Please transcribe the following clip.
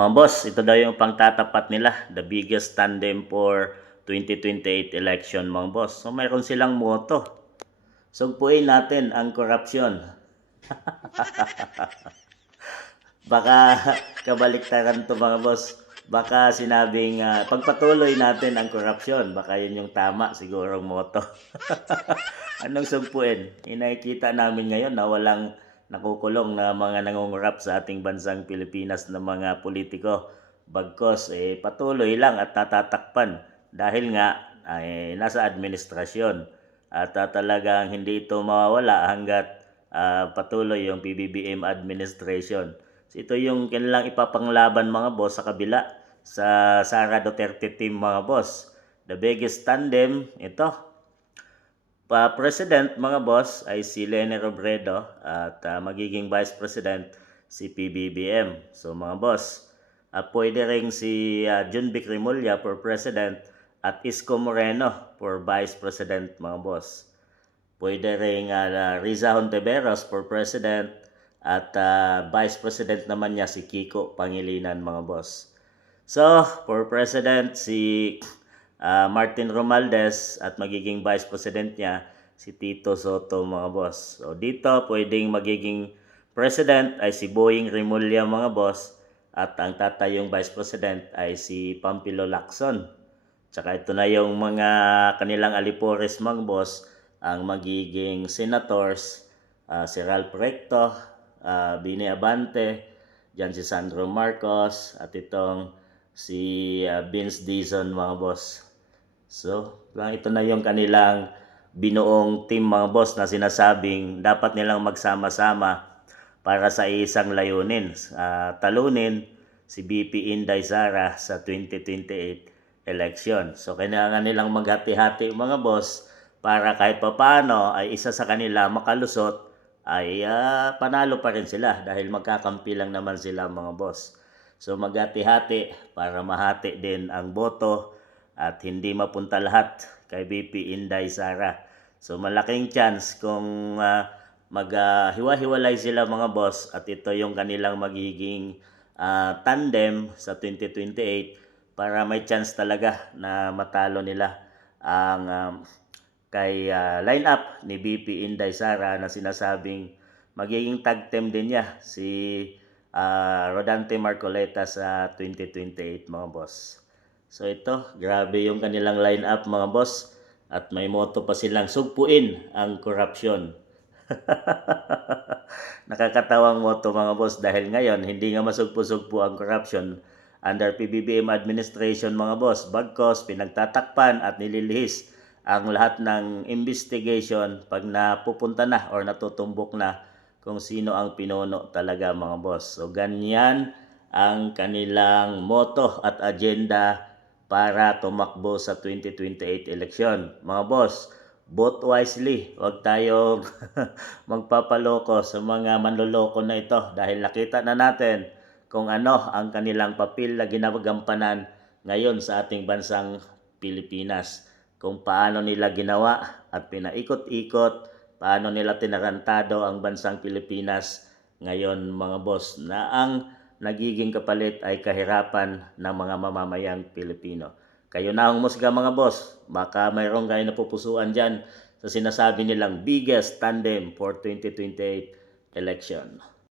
Mga boss, ito daw yung pangtatapat nila, the biggest tandem for 2028 election, mga boss. So mayroon silang moto. Sugpuin natin ang korupsyon. Baka kabaliktaran to, mga boss. Baka sinabing pagpatuloy natin ang korupsyon. Baka yun yung tama siguro moto. Anong sugpuin? Inakikita namin ngayon na walang nakukulong na mga nangungurap sa ating bansang Pilipinas na mga politiko. Bagkos patuloy lang at natatakpan dahil nga nasa administrasyon. At talagang hindi ito mawawala hanggat patuloy yung PBBM administration. So, ito yung kanilang ipapanglaban, mga boss, sa kabila sa Sara Duterte team, mga boss. The biggest tandem, ito. President, mga boss, ay si Leni Robredo at magiging Vice President si PBBM. So mga boss, pwede rin si Jun Vic Rimulya for President at Isko Moreno for Vice President, mga boss. Pwede rin Riza Hontiveros for President at Vice President naman niya si Kiko Pangilinan, mga boss. So, for President si Martin Romualdez at magiging Vice President niya si Tito Soto, mga boss. So, dito pwedeng magiging President ay si Boying Rimulya, mga boss, at ang tatayong Vice President ay si Pampilo Lacson. Tsaka ito na yung mga kanilang alipores, mga boss, ang magiging senators, si Ralph Recto, Bini Abante, dyan si Sandro Marcos, at itong si Vince Dizon, mga boss. So, ito na yung kanilang binuong team, mga boss, na sinasabing dapat nilang magsama-sama para sa isang layunin. Talunin si BP Inday Sara sa 2028 election. So, kailangan nilang maghati-hati, mga boss, para kahit papaano ay isa sa kanila makalusot ay panalo pa rin sila dahil magkakampi lang naman sila, mga boss. So maghati-hati para mahati din ang boto at hindi mapunta lahat kay BP Inday Sara. So malaking chance kung maghiwa-hiwalay sila, mga boss, at ito yung kanilang magiging tandem sa 2028 para may chance talaga na matalo nila ang kay line-up ni BP Inday Sara na sinasabing magiging tag team din niya si Rodante Marcoleta sa 2028, mga boss. So ito, grabe yung kanilang line-up, mga boss, at may motto pa silang sugpuin ang korupsyon. Nakakatawang motto, mga boss, dahil ngayon hindi nga masugpo-sugpo ang corruption under PBBM administration, mga boss. Bagkos pinagtatakpan at nililihis ang lahat ng investigation pag napupunta na or natutumbok na kung sino ang pinuno talaga, mga boss. So ganyan ang kanilang motto at agenda para tumakbo sa 2028 election. Mga boss, vote wisely. Huwag tayong magpapaloko sa mga manloloko na ito dahil nakita na natin kung ano ang kanilang papel na ginagampanan ngayon sa ating bansang Pilipinas. Kung paano nila ginawa at pinaikot-ikot, paano nila tinarantado ang bansang Pilipinas ngayon, mga boss, na ang nagiging kapalit ay kahirapan ng mga mamamayang Pilipino. Kayo na ang musga, mga boss. Baka mayroong kayo napupusuan dyan sa sinasabi nilang biggest tandem for 2028 election.